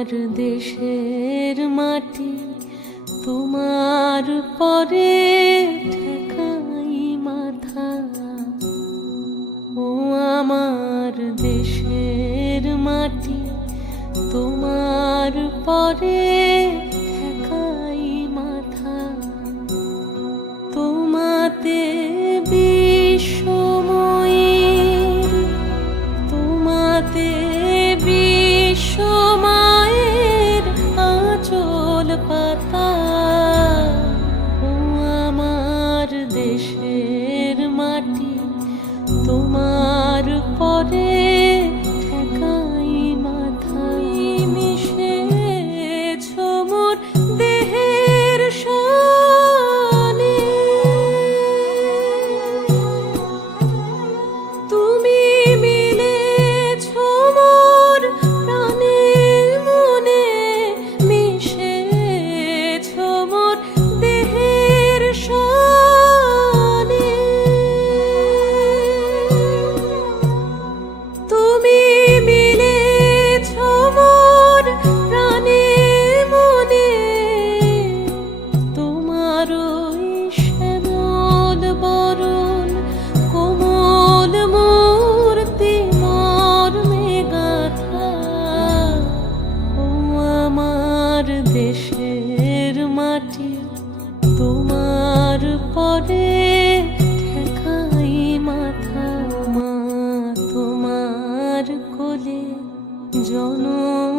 আমার দেশের মাটি তোমার পরে ঠেকাই মাথা। ও আমার দেশের মাটি তোমার পরে ঠেকাই মাথা। তোমাতে বিশ্বময়ের, তোমাতে বিশ্বময়ের আঁচল পাতা। ও আমার দেশের মাটি তোমার পরে ঠেকাই মাথা। মিশেছ মোর দেহের সনে, তুমি মিলেছ মোর প্রাণের মনে। মিশেছ মোর দেহের সনে, তুমি মিলেছ মোর প্রাণের মনে। তোমার ওই শ্যামল বরণ কোমল মূর্তি মর্মে গাথা। ও আমার দেশের মাটি তোমার পরে ঠেকাই মাথা। মা তোমার কোলে জনম